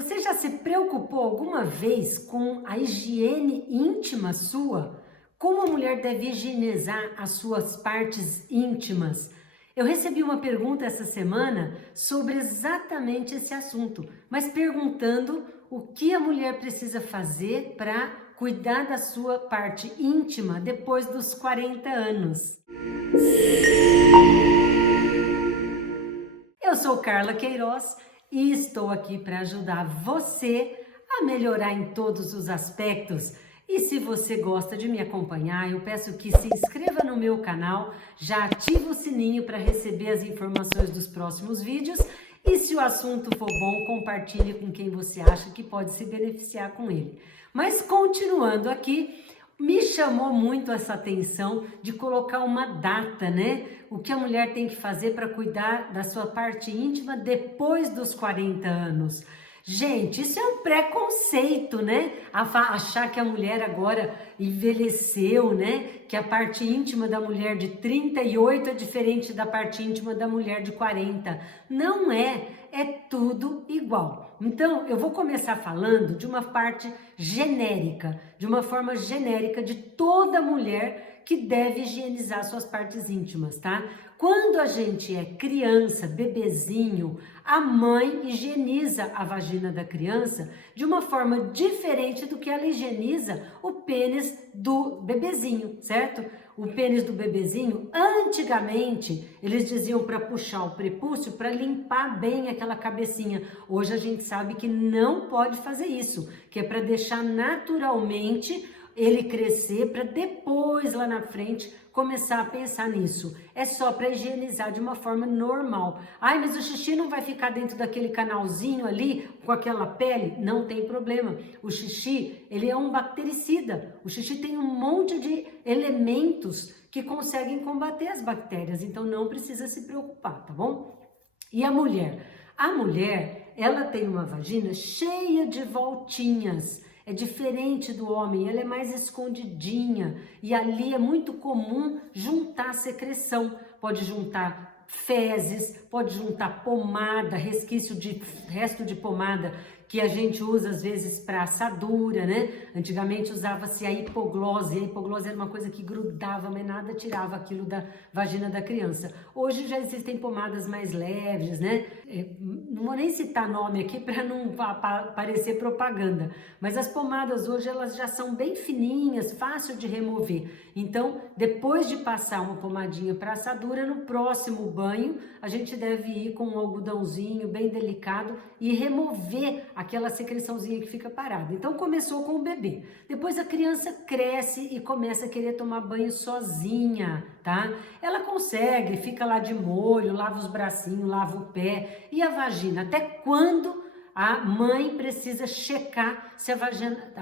Você já se preocupou alguma vez com a higiene íntima sua? Como a mulher deve higienizar as suas partes íntimas? Eu recebi uma pergunta essa semana sobre exatamente esse assunto, mas perguntando o que a mulher precisa fazer para cuidar da sua parte íntima depois dos 40 anos. Eu sou Carla Queiroz e estou aqui para ajudar você a melhorar em todos os aspectos. E se você gosta de me acompanhar, eu peço que se inscreva no meu canal, já ativa o sininho para receber as informações dos próximos vídeos e se o assunto for bom, compartilhe com quem você acha que pode se beneficiar com ele. Mas continuando aqui, me chamou muito essa atenção de colocar uma data, né? O que a mulher tem que fazer para cuidar da sua parte íntima depois dos 40 anos. Gente, isso é um preconceito, né? Achar que a mulher agora envelheceu, né? Que a parte íntima da mulher de 38 é diferente da parte íntima da mulher de 40. Não é, é tudo igual. Então, eu vou começar falando de uma parte genérica, de uma forma genérica de toda mulher que deve higienizar suas partes íntimas, tá? Quando a gente é criança, bebezinho, a mãe higieniza a vagina da criança de uma forma diferente do que ela higieniza o pênis do bebezinho, certo? O pênis do bebezinho, antigamente, eles diziam para puxar o prepúcio para limpar bem aquela cabecinha. Hoje a gente sabe que não pode fazer isso, que é para deixar naturalmente ele crescer para depois lá na frente começar a pensar nisso. É só para higienizar de uma forma normal. Ai, mas o xixi não vai ficar dentro daquele canalzinho ali com aquela pele? Não tem problema. O xixi, ele é um bactericida. O xixi tem um monte de elementos que conseguem combater as bactérias, então não precisa se preocupar, tá bom? E a mulher? A mulher, ela tem uma vagina cheia de voltinhas. É diferente do homem, ela é mais escondidinha e ali é muito comum juntar secreção. Pode juntar fezes, pode juntar pomada, resto de pomada que a gente usa às vezes para assadura, né? Antigamente usava-se a hipoglose era uma coisa que grudava, mas nada tirava aquilo da vagina da criança. Hoje já existem pomadas mais leves, né? Não vou nem citar nome aqui para não parecer propaganda, mas as pomadas hoje elas já são bem fininhas, fácil de remover. Então, depois de passar uma pomadinha para assadura, no próximo banho a gente deve ir com um algodãozinho bem delicado e remover aquela secreçãozinha que fica parada. Então começou com o bebê. Depois a criança cresce e começa a querer tomar banho sozinha, tá? Ela consegue, fica lá de molho, lava os bracinhos, lava o pé. E a vagina? Até quando a mãe precisa checar se a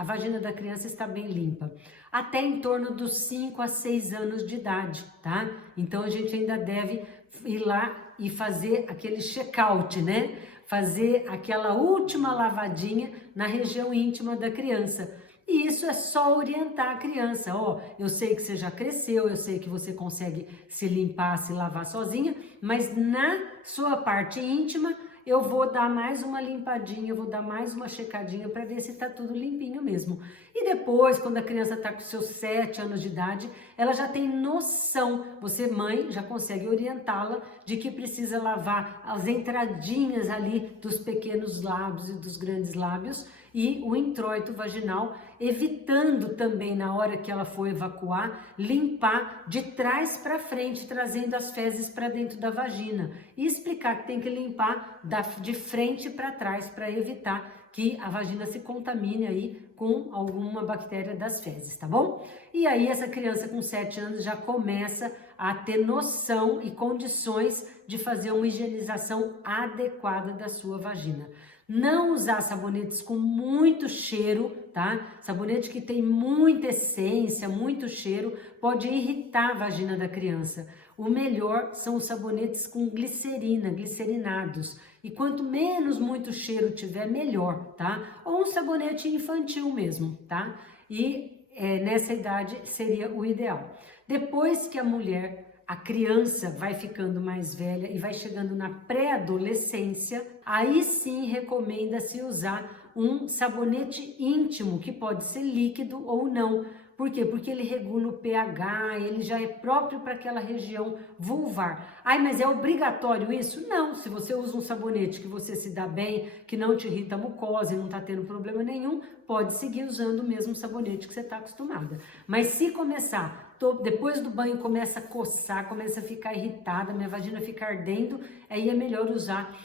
vagina da criança está bem limpa? Até em torno dos 5 a 6 anos de idade, tá? Então a gente ainda deve ir lá e fazer aquele check-out, né? Fazer aquela última lavadinha na região íntima da criança. E isso é só orientar a criança. Ó, eu sei que você já cresceu, eu sei que você consegue se limpar, se lavar sozinha, mas na sua parte íntima eu vou dar mais uma limpadinha, eu vou dar mais uma checadinha para ver se está tudo limpinho mesmo. E depois, quando a criança está com seus 7 anos de idade, ela já tem noção, você mãe já consegue orientá-la de que precisa lavar as entradinhas ali dos pequenos lábios e dos grandes lábios e o introito vaginal, evitando também na hora que ela for evacuar, limpar de trás para frente, trazendo as fezes para dentro da vagina e explicar que tem que limpar de frente para trás para evitar que a vagina se contamine aí com alguma bactéria das fezes, tá bom? E aí essa criança com 7 anos já começa a ter noção e condições de fazer uma higienização adequada da sua vagina. Não usar sabonetes com muito cheiro, tá? Sabonete que tem muita essência, muito cheiro, pode irritar a vagina da criança. O melhor são os sabonetes com glicerina, glicerinados. E quanto menos muito cheiro tiver, melhor, tá? Ou um sabonete infantil mesmo, tá? E nessa idade seria o ideal. Depois que a mulher a criança vai ficando mais velha e vai chegando na pré-adolescência, aí sim recomenda-se usar um sabonete íntimo, que pode ser líquido ou não. Por quê? Porque ele regula o pH, ele já é próprio para aquela região vulvar. Ai, mas é obrigatório isso? Não, se você usa um sabonete que você se dá bem, que não te irrita a mucosa e não está tendo problema nenhum, pode seguir usando o mesmo sabonete que você está acostumada. Mas se começar, depois do banho começa a coçar, começa a ficar irritada, minha vagina fica ardendo, aí é melhor usar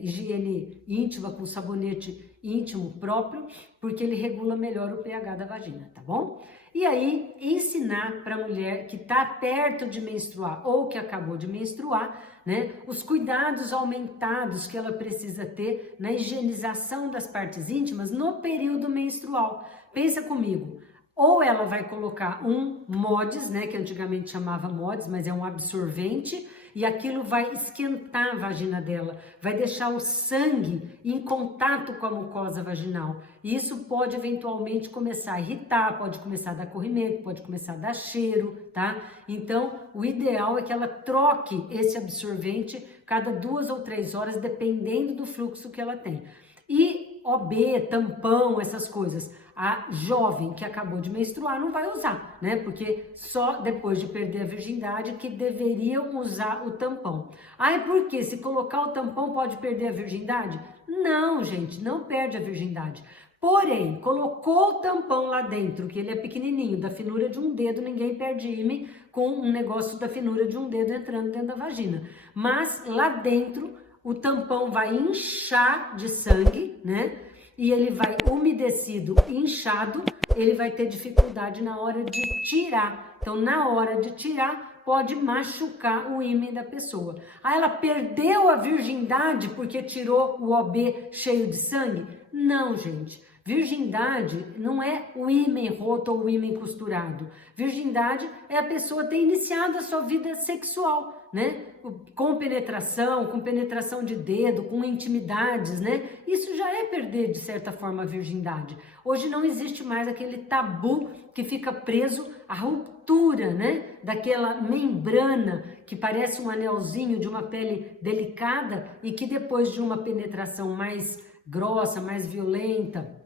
higiene íntima com sabonete íntimo próprio, porque ele regula melhor o pH da vagina, tá bom? E aí, ensinar para a mulher que está perto de menstruar ou que acabou de menstruar, né, os cuidados aumentados que ela precisa ter na higienização das partes íntimas no período menstrual. Pensa comigo. Ou ela vai colocar um MODS, né, que antigamente chamava MODS, mas é um absorvente, e aquilo vai esquentar a vagina dela, vai deixar o sangue em contato com a mucosa vaginal. E isso pode eventualmente começar a irritar, pode começar a dar corrimento, pode começar a dar cheiro, tá? Então, o ideal é que ela troque esse absorvente cada 2 ou 3 horas, dependendo do fluxo que ela tem. E OB, tampão, essas coisas, a jovem que acabou de menstruar não vai usar, né? Porque só depois de perder a virgindade que deveriam usar o tampão. Ai, por quê? Se colocar o tampão pode perder a virgindade? Não, gente, não perde a virgindade. Porém, colocou o tampão lá dentro, que ele é pequenininho, da finura de um dedo, ninguém perde ímã com um negócio da finura de um dedo entrando dentro da vagina. Mas lá dentro, o tampão vai inchar de sangue, né? E ele vai umedecido, inchado, ele vai ter dificuldade na hora de tirar. Então, na hora de tirar, pode machucar o ímã da pessoa. Ah, ela perdeu a virgindade porque tirou o OB cheio de sangue? Não, gente. Virgindade não é o ímã roto ou o ímã costurado. Virgindade é a pessoa ter iniciado a sua vida sexual, né? Com penetração de dedo, com intimidades, né? Isso já é perder, de certa forma, a virgindade. Hoje não existe mais aquele tabu que fica preso à ruptura, né? Daquela membrana que parece um anelzinho de uma pele delicada e que depois de uma penetração mais grossa, mais violenta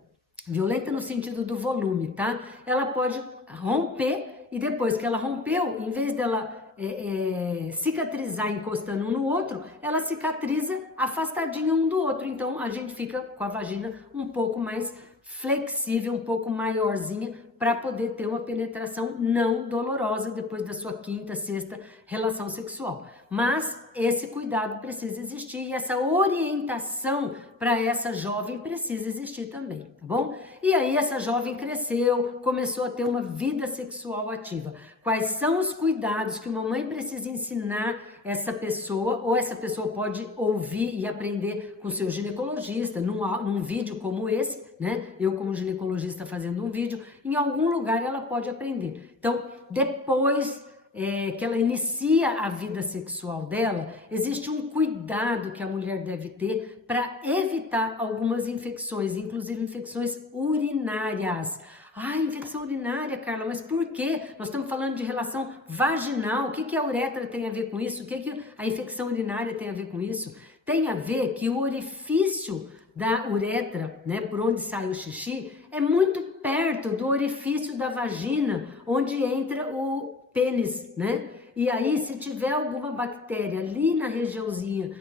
no sentido do volume, tá? Ela pode romper e depois que ela rompeu, em vez dela cicatrizar encostando um no outro, ela cicatriza afastadinha um do outro. Então a gente fica com a vagina um pouco mais flexível, um pouco maiorzinha, para poder ter uma penetração não dolorosa depois da sua 5ª, 6ª relação sexual. Mas esse cuidado precisa existir e essa orientação para essa jovem precisa existir também, tá bom? E aí essa jovem cresceu, começou a ter uma vida sexual ativa. Quais são os cuidados que uma mãe precisa ensinar essa pessoa, ou essa pessoa pode ouvir e aprender com seu ginecologista, num vídeo como esse, né? Eu como ginecologista fazendo um vídeo, em algum lugar ela pode aprender. Então, depois que ela inicia a vida sexual dela, existe um cuidado que a mulher deve ter para evitar algumas infecções, inclusive infecções urinárias. Ah, infecção urinária, Carla, mas por quê? Nós estamos falando de relação vaginal, o que a uretra tem a ver com isso? O que a infecção urinária tem a ver com isso? Tem a ver que o orifício da uretra, né, por onde sai o xixi, é muito perto do orifício da vagina, onde entra o pênis, né? E aí, se tiver alguma bactéria ali na regiãozinha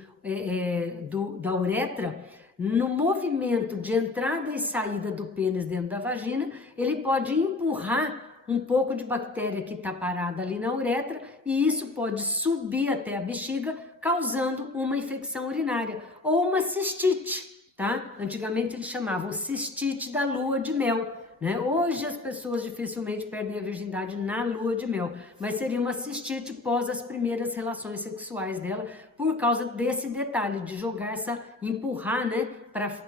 da uretra, no movimento de entrada e saída do pênis dentro da vagina, ele pode empurrar um pouco de bactéria que está parada ali na uretra e isso pode subir até a bexiga, causando uma infecção urinária ou uma cistite, tá? Antigamente eles chamavam cistite da lua de mel, né? Hoje as pessoas dificilmente perdem a virgindade na lua de mel, mas seria uma cistite pós as primeiras relações sexuais dela, por causa desse detalhe de empurrar, né,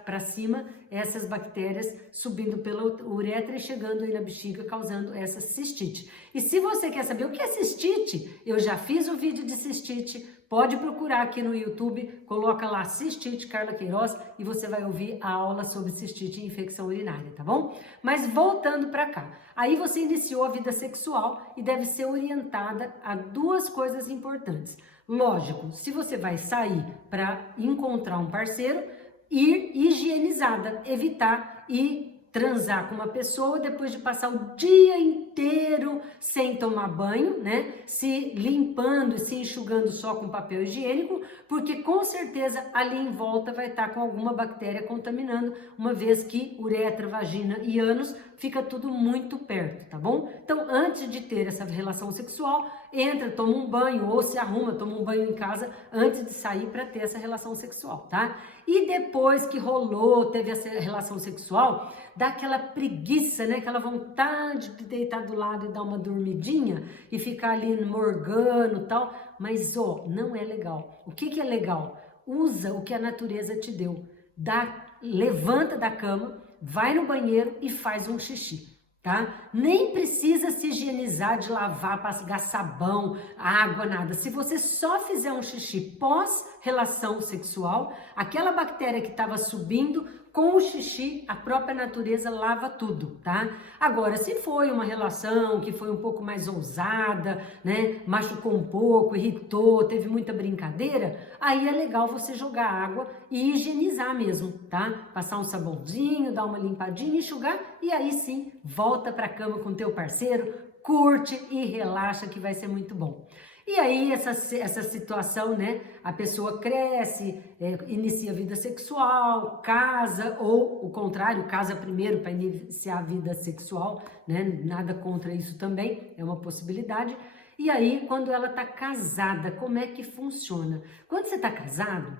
para cima essas bactérias subindo pela uretra e chegando aí na bexiga, causando essa cistite. E se você quer saber o que é cistite, eu já fiz um vídeo de cistite, pode procurar aqui no YouTube, coloca lá Cistite Carla Queiroz e você vai ouvir a aula sobre cistite e infecção urinária, tá bom? Mas voltando para cá, aí você iniciou a vida sexual e deve ser orientada a duas coisas importantes. Lógico, se você vai sair para encontrar um parceiro, ir higienizada, evitar ir transar com uma pessoa depois de passar o dia inteiro sem tomar banho, né? Se limpando e se enxugando só com papel higiênico, porque com certeza ali em volta vai estar com alguma bactéria contaminando, uma vez que uretra, vagina e ânus fica tudo muito perto, tá bom? Então, antes de ter essa relação sexual, entra, toma um banho ou se arruma, toma um banho em casa antes de sair para ter essa relação sexual, tá? E depois que rolou, teve essa relação sexual, dá aquela preguiça, né? Aquela vontade de deitar do lado e dar uma dormidinha e ficar ali morgando e tal, mas ó, não é legal. O que é legal? Usa o que a natureza te deu. Levanta da cama, vai no banheiro e faz um xixi, tá? Nem precisa se higienizar de lavar, passar sabão, água, nada. Se você só fizer um xixi pós relação sexual, aquela bactéria que estava subindo, com o xixi, a própria natureza lava tudo, tá? Agora, se foi uma relação que foi um pouco mais ousada, né? Machucou um pouco, irritou, teve muita brincadeira, aí é legal você jogar água e higienizar mesmo, tá? Passar um sabãozinho, dar uma limpadinha, enxugar e aí sim, volta pra cama com teu parceiro, curte e relaxa que vai ser muito bom. E aí essa situação, né, a pessoa cresce, inicia a vida sexual, casa, ou o contrário, casa primeiro para iniciar a vida sexual, né, nada contra isso também, é uma possibilidade. E aí, quando ela está casada, como é que funciona? Quando você está casado,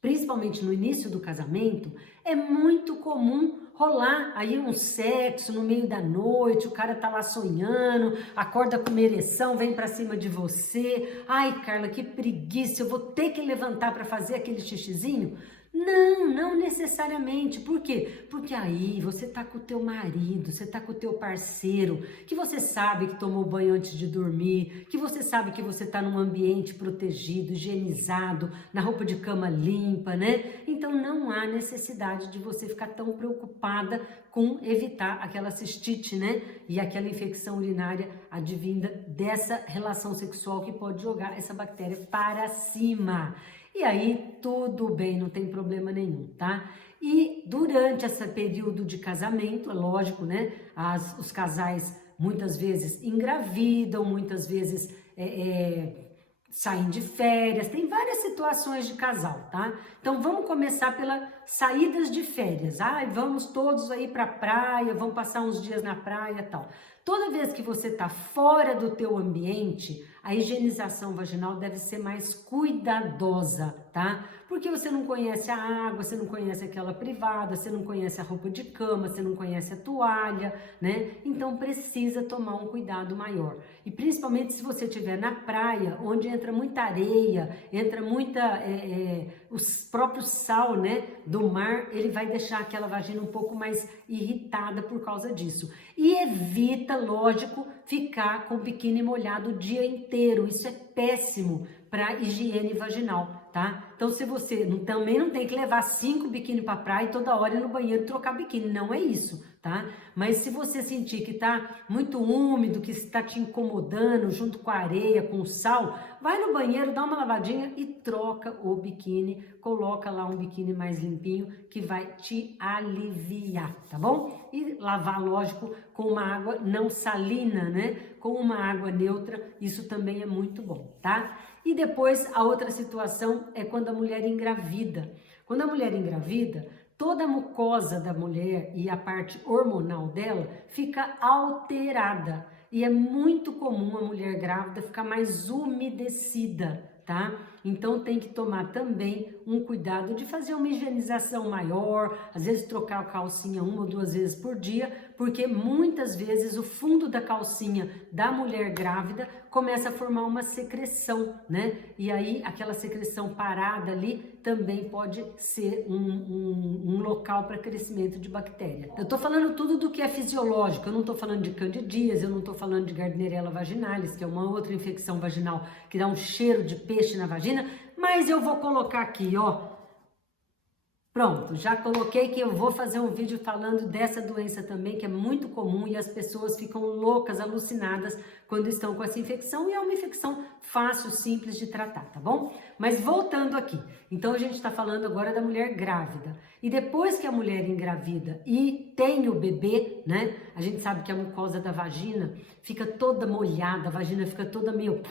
principalmente no início do casamento, é muito comum rolar aí um sexo no meio da noite, o cara tá lá sonhando, acorda com uma ereção, vem pra cima de você. Ai, Carla, que preguiça, eu vou ter que levantar pra fazer aquele xixizinho? Não necessariamente. Por quê? Porque aí você tá com o teu marido, você tá com o teu parceiro, que você sabe que tomou banho antes de dormir, que você sabe que você tá num ambiente protegido, higienizado, na roupa de cama limpa, né? Então não há necessidade de você ficar tão preocupada com evitar aquela cistite, né? E aquela infecção urinária advinda dessa relação sexual que pode jogar essa bactéria para cima. E aí, tudo bem, não tem problema nenhum, tá? E durante esse período de casamento, é lógico, né? Os casais muitas vezes engravidam, muitas vezes saem de férias, tem várias situações de casal, tá? Então, vamos começar pelas saídas de férias. Vamos todos aí pra praia, vamos passar uns dias na praia e tal. Toda vez que você tá fora do teu ambiente, a higienização vaginal deve ser mais cuidadosa, tá? Porque você não conhece a água, você não conhece aquela privada, você não conhece a roupa de cama, você não conhece a toalha, né? Então precisa tomar um cuidado maior. E principalmente se você estiver na praia, onde entra muita areia, entra muita... os próprios sal, né, do mar, ele vai deixar aquela vagina um pouco mais irritada por causa disso. E evita, lógico, ficar com o biquíni molhado o dia inteiro. Isso é péssimo para higiene vaginal, tá? Então, se você também não tem que levar 5 biquíni para praia e toda hora ir no banheiro trocar biquíni, não é isso, tá? Mas se você sentir que tá muito úmido, que está te incomodando junto com a areia, com o sal, vai no banheiro, dá uma lavadinha e troca o biquíni, coloca lá um biquíni mais limpinho que vai te aliviar, tá bom? E lavar, lógico, com uma água não salina, né? Com uma água neutra, isso também é muito bom, tá? E depois, a outra situação é quando a mulher engravida. Quando a mulher engravida, toda a mucosa da mulher e a parte hormonal dela fica alterada. E é muito comum a mulher grávida ficar mais umedecida, tá? Então tem que tomar também um cuidado de fazer uma higienização maior, às vezes trocar a calcinha 1 ou 2 vezes por dia, porque muitas vezes o fundo da calcinha da mulher grávida começa a formar uma secreção, né? E aí aquela secreção parada ali também pode ser um local local para crescimento de bactéria. Eu tô falando tudo do que é fisiológico, eu não tô falando de candidíase, eu não tô falando de Gardnerella vaginalis, que é uma outra infecção vaginal que dá um cheiro de peixe na vagina, mas eu vou colocar aqui, ó. Pronto, já coloquei que eu vou fazer um vídeo falando dessa doença também, que é muito comum e as pessoas ficam loucas, alucinadas quando estão com essa infecção, e é uma infecção fácil, simples de tratar, tá bom? Mas voltando aqui, então a gente está falando agora da mulher grávida, e depois que a mulher engravida e tem o bebê, né, a gente sabe que a mucosa da vagina fica toda molhada, a vagina fica toda meio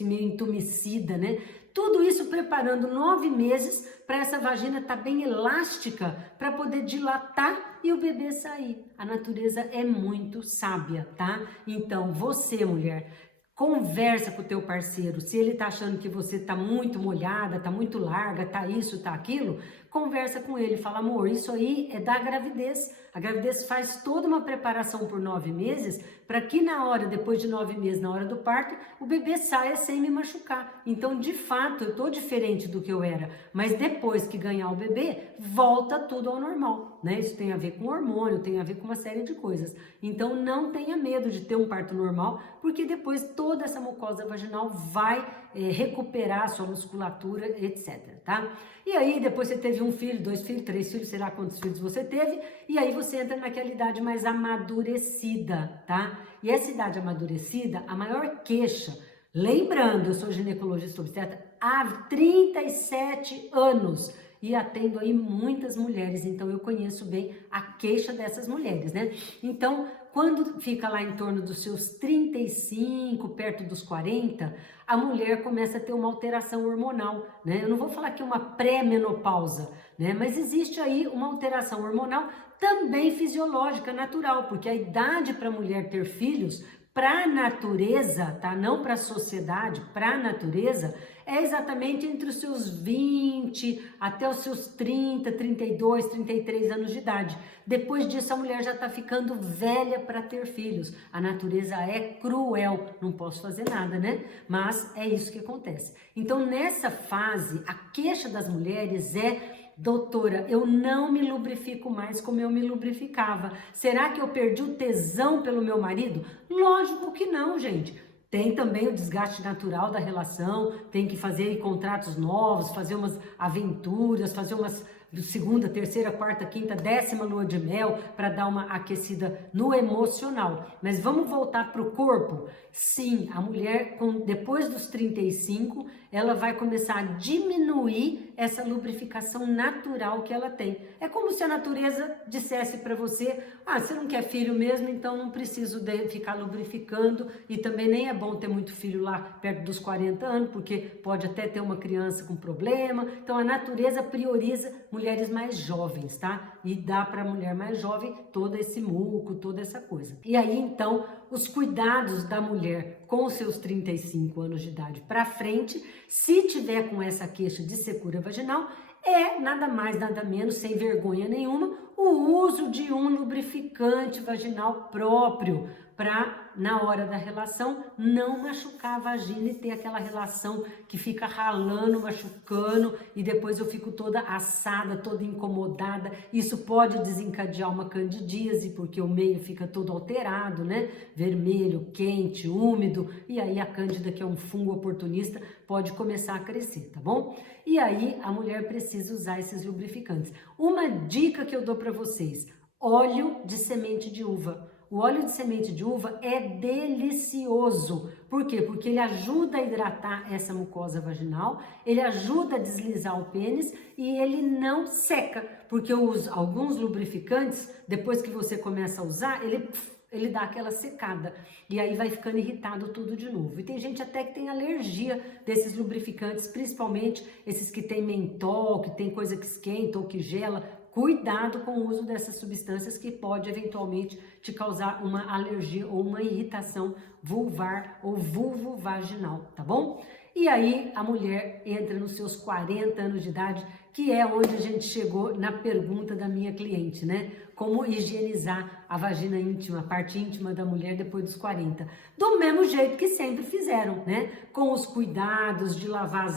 entumecida, né? Tudo isso preparando 9 meses para essa vagina estar bem elástica para poder dilatar e o bebê sair. A natureza é muito sábia, tá? Então, você, mulher, conversa com o teu parceiro. Se ele tá achando que você tá muito molhada, tá muito larga, tá isso, tá aquilo, conversa com ele. Fala, amor, isso aí é da gravidez. A gravidez faz toda uma preparação por 9 meses para que na hora, depois de 9 meses, na hora do parto, o bebê saia sem me machucar. Então, de fato, eu tô diferente do que eu era. Mas depois que ganhar o bebê, volta tudo ao normal, né? Isso tem a ver com hormônio, tem a ver com uma série de coisas. Então, não tenha medo de ter um parto normal, porque depois toda essa mucosa vaginal vai recuperar a sua musculatura, etc, tá? E aí, depois você teve 1 filho, 2 filhos, 3 filhos, sei lá quantos filhos você teve, e aí você entra naquela idade mais amadurecida, tá? E essa idade amadurecida, a maior queixa, lembrando, eu sou ginecologista obstetra há 37 anos, e atendo aí muitas mulheres, então eu conheço bem a queixa dessas mulheres, né? Então, quando fica lá em torno dos seus 35, perto dos 40, a mulher começa a ter uma alteração hormonal, né? Eu não vou falar que é uma pré-menopausa, né? Mas existe aí uma alteração hormonal também fisiológica, natural, porque a idade para a mulher ter filhos, para a natureza, tá? Não para a sociedade, para a natureza, é exatamente entre os seus 20 até os seus 30, 32, 33 anos de idade. Depois disso, a mulher já está ficando velha para ter filhos. A natureza é cruel, não posso fazer nada, né? Mas é isso que acontece. Então, nessa fase, a queixa das mulheres é: doutora, eu não me lubrifico mais como eu me lubrificava. Será que eu perdi o tesão pelo meu marido? Lógico que não, gente. Tem também o desgaste natural da relação, tem que fazer contratos novos, fazer umas aventuras, fazer umas segunda, terceira, quarta, quinta, 10ª lua de mel para dar uma aquecida no emocional. Mas vamos voltar para o corpo? Sim, a mulher, depois dos 35, ela vai começar a diminuir essa lubrificação natural que ela tem. É como se a natureza dissesse para você: ah, você não quer filho mesmo, então não preciso ficar lubrificando, e também nem é bom ter muito filho lá perto dos 40 anos, porque pode até ter uma criança com problema. Então a natureza prioriza mulheres mais jovens, tá? E dá para a mulher mais jovem todo esse muco, toda essa coisa. E aí então os cuidados da mulher com os seus 35 anos de idade para frente, se tiver com essa queixa de secura vaginal, é nada mais, nada menos, sem vergonha nenhuma, o uso de um lubrificante vaginal próprio para, na hora da relação, não machucar a vagina e ter aquela relação que fica ralando, machucando, e depois eu fico toda assada, toda incomodada. Isso pode desencadear uma candidíase, porque o meio fica todo alterado, né? Vermelho, quente, úmido, e aí a cândida, que é um fungo oportunista, pode começar a crescer, tá bom? E aí a mulher precisa usar esses lubrificantes. Uma dica que eu dou para vocês: óleo de semente de uva. O óleo de semente de uva é delicioso. Por quê? Porque ele ajuda a hidratar essa mucosa vaginal, ele ajuda a deslizar o pênis e ele não seca. Porque alguns lubrificantes, depois que você começa a usar, ele dá aquela secada e aí vai ficando irritado tudo de novo. E tem gente até que tem alergia desses lubrificantes, principalmente esses que tem mentol, que tem coisa que esquenta ou que gela. Cuidado com o uso dessas substâncias, que pode eventualmente te causar uma alergia ou uma irritação vulvar ou vulvovaginal, tá bom? E aí a mulher entra nos seus 40 anos de idade, que é onde a gente chegou na pergunta da minha cliente, né? Como higienizar a vagina íntima, a parte íntima da mulher depois dos 40. Do mesmo jeito que sempre fizeram, né? Com os cuidados de lavar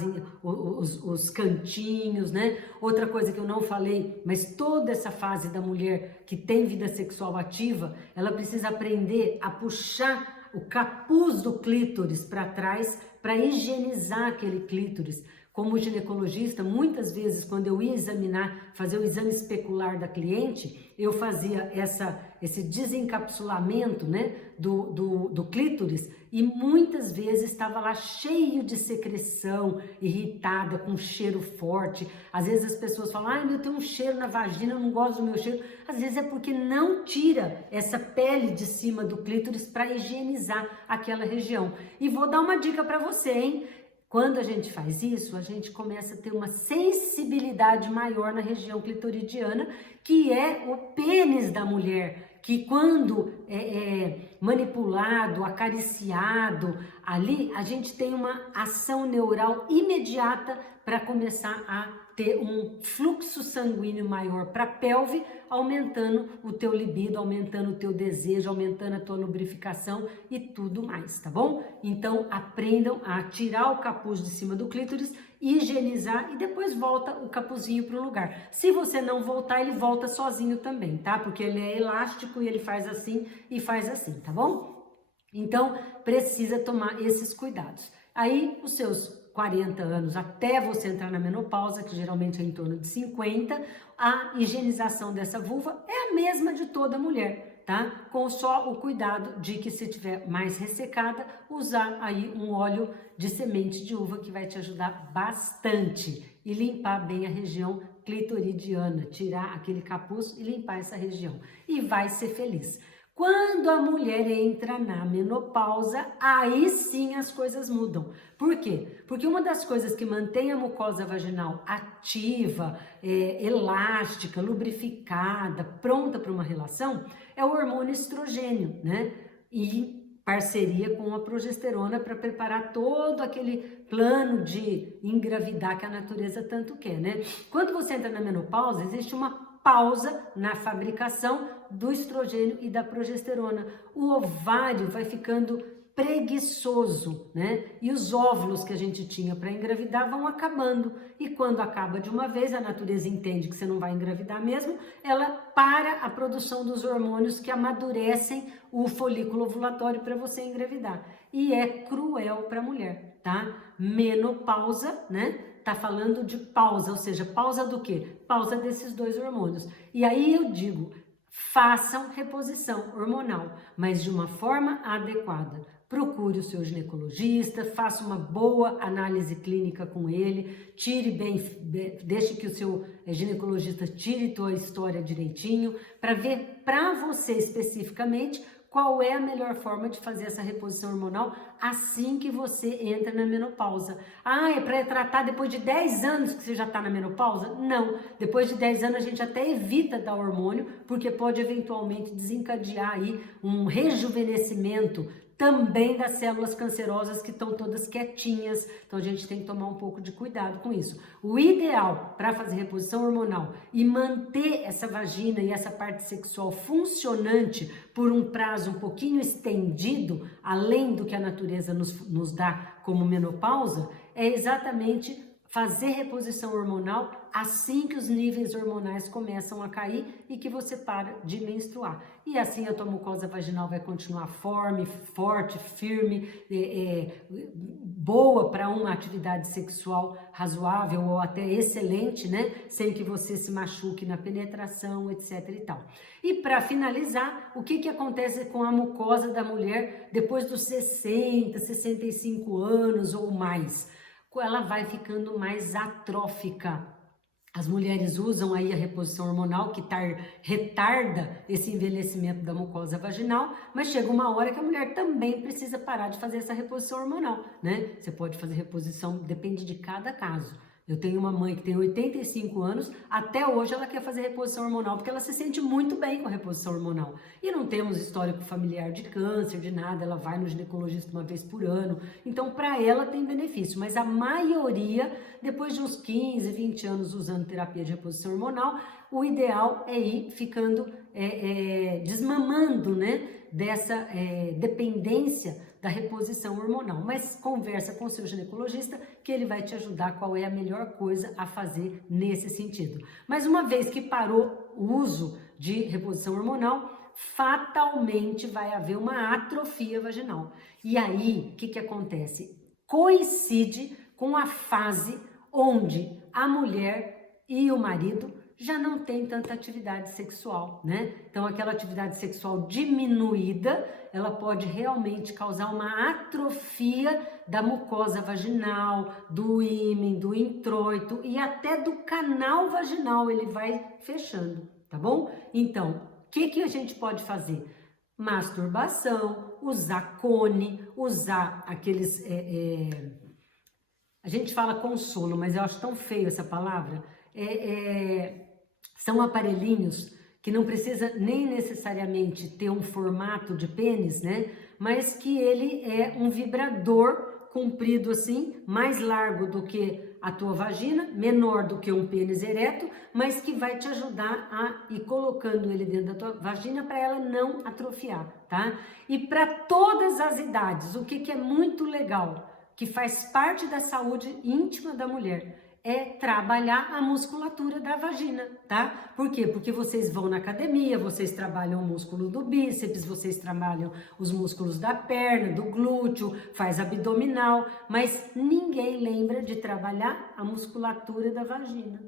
os cantinhos, né? Outra coisa que eu não falei, mas toda essa fase da mulher que tem vida sexual ativa, ela precisa aprender a puxar o capuz do clítoris para trás para higienizar aquele clítoris. Como ginecologista, muitas vezes quando eu ia examinar, fazer o exame especular da cliente, eu fazia esse desencapsulamento, né, do clítoris e muitas vezes estava lá cheio de secreção, irritada, com cheiro forte. Às vezes as pessoas falam, ai, eu tenho um cheiro na vagina, eu não gosto do meu cheiro. Às vezes é porque não tira essa pele de cima do clítoris para higienizar aquela região. E vou dar uma dica para você, hein? Quando a gente faz isso, a gente começa a ter uma sensibilidade maior na região clitoridiana, que é o pênis da mulher, que quando é manipulado, acariciado, ali a gente tem uma ação neural imediata para começar a ter um fluxo sanguíneo maior para a pelve, aumentando o teu libido, aumentando o teu desejo, aumentando a tua lubrificação e tudo mais, tá bom? Então aprendam a tirar o capuz de cima do clítoris, higienizar e depois volta o capuzinho para o lugar. Se você não voltar, ele volta sozinho também, tá? Porque ele é elástico e ele faz assim e faz assim, tá bom? Então precisa tomar esses cuidados. Aí os seus 40 anos até você entrar na menopausa, que geralmente é em torno de 50, a higienização dessa vulva é a mesma de toda mulher, tá? Com só o cuidado de que se tiver mais ressecada, usar aí um óleo de semente de uva que vai te ajudar bastante e limpar bem a região clitoridiana, tirar aquele capuz e limpar essa região e vai ser feliz. Quando a mulher entra na menopausa, aí sim as coisas mudam. Por quê? Porque uma das coisas que mantém a mucosa vaginal ativa, elástica, lubrificada, pronta para uma relação, é o hormônio estrogênio, né? E parceria com a progesterona para preparar todo aquele plano de engravidar que a natureza tanto quer, né? Quando você entra na menopausa, existe uma pausa na fabricação do estrogênio e da progesterona. O ovário vai ficando preguiçoso, né? E os óvulos que a gente tinha para engravidar vão acabando. E quando acaba de uma vez, a natureza entende que você não vai engravidar mesmo, ela para a produção dos hormônios que amadurecem o folículo ovulatório para você engravidar. E é cruel para a mulher, tá? Menopausa, né? Tá falando de pausa, ou seja, pausa do quê? Pausa desses dois hormônios. E aí eu digo, façam reposição hormonal, mas de uma forma adequada. Procure o seu ginecologista, faça uma boa análise clínica com ele, tire bem, deixe que o seu ginecologista tire tua história direitinho, para ver para você especificamente qual é a melhor forma de fazer essa reposição hormonal assim que você entra na menopausa. Ah, é para tratar depois de 10 anos que você já está na menopausa? Não, depois de 10 anos a gente até evita dar hormônio, porque pode eventualmente desencadear aí um rejuvenescimento também das células cancerosas que estão todas quietinhas, então a gente tem que tomar um pouco de cuidado com isso. O ideal para fazer reposição hormonal e manter essa vagina e essa parte sexual funcionante por um prazo um pouquinho estendido, além do que a natureza nos dá como menopausa, é exatamente fazer reposição hormonal assim que os níveis hormonais começam a cair e que você para de menstruar. E assim a tua mucosa vaginal vai continuar forte, firme, boa para uma atividade sexual razoável ou até excelente, né? Sem que você se machuque na penetração, etc e tal. E para finalizar, o que acontece com a mucosa da mulher depois dos 60, 65 anos ou mais? Ela vai ficando mais atrófica. As mulheres usam aí a reposição hormonal que retarda esse envelhecimento da mucosa vaginal, mas chega uma hora que a mulher também precisa parar de fazer essa reposição hormonal, né? Você pode fazer reposição, depende de cada caso. Eu tenho uma mãe que tem 85 anos, até hoje ela quer fazer reposição hormonal, porque ela se sente muito bem com a reposição hormonal. E não temos histórico familiar de câncer, de nada, ela vai no ginecologista uma vez por ano. Então, para ela tem benefício, mas a maioria, depois de uns 15, 20 anos usando terapia de reposição hormonal, o ideal é ir ficando, desmamando, né, dessa dependência da reposição hormonal, mas conversa com o seu ginecologista que ele vai te ajudar qual é a melhor coisa a fazer nesse sentido. Mas uma vez que parou o uso de reposição hormonal, fatalmente vai haver uma atrofia vaginal. E aí, o que acontece? Coincide com a fase onde a mulher e o marido já não tem tanta atividade sexual, né? Então, aquela atividade sexual diminuída, ela pode realmente causar uma atrofia da mucosa vaginal, do ímen, do introito e até do canal vaginal, ele vai fechando, tá bom? Então, o que a gente pode fazer? Masturbação, usar cone, usar aqueles... a gente fala consolo, mas eu acho tão feio essa palavra. São aparelhinhos que não precisa nem necessariamente ter um formato de pênis, né? Mas que ele é um vibrador comprido assim, mais largo do que a tua vagina, menor do que um pênis ereto, mas que vai te ajudar a ir colocando ele dentro da tua vagina para ela não atrofiar, tá? E para todas as idades, o que é muito legal, que faz parte da saúde íntima da mulher, é trabalhar a musculatura da vagina, tá? Por quê? Porque vocês vão na academia, vocês trabalham o músculo do bíceps, vocês trabalham os músculos da perna, do glúteo, faz abdominal, mas ninguém lembra de trabalhar a musculatura da vagina.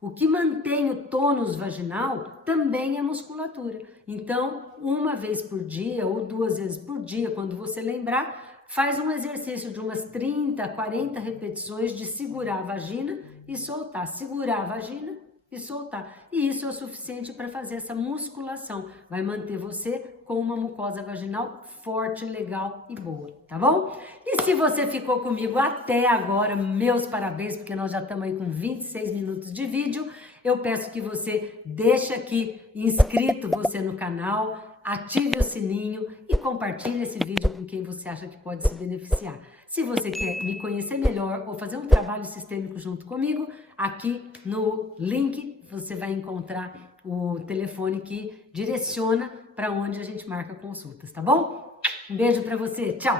O que mantém o tônus vaginal também é musculatura. Então, uma vez por dia ou 2 vezes por dia, quando você lembrar, faz um exercício de umas 30, 40 repetições de segurar a vagina e soltar, segurar a vagina e soltar. E isso é o suficiente para fazer essa musculação. Vai manter você com uma mucosa vaginal forte, legal e boa, tá bom? E se você ficou comigo até agora, meus parabéns, porque nós já estamos aí com 26 minutos de vídeo. Eu peço que você deixe aqui inscrito você no canal, ative o sininho e compartilhe esse vídeo com quem você acha que pode se beneficiar. Se você quer me conhecer melhor ou fazer um trabalho sistêmico junto comigo, aqui no link você vai encontrar o telefone que direciona para onde a gente marca consultas, tá bom? Um beijo para você, tchau!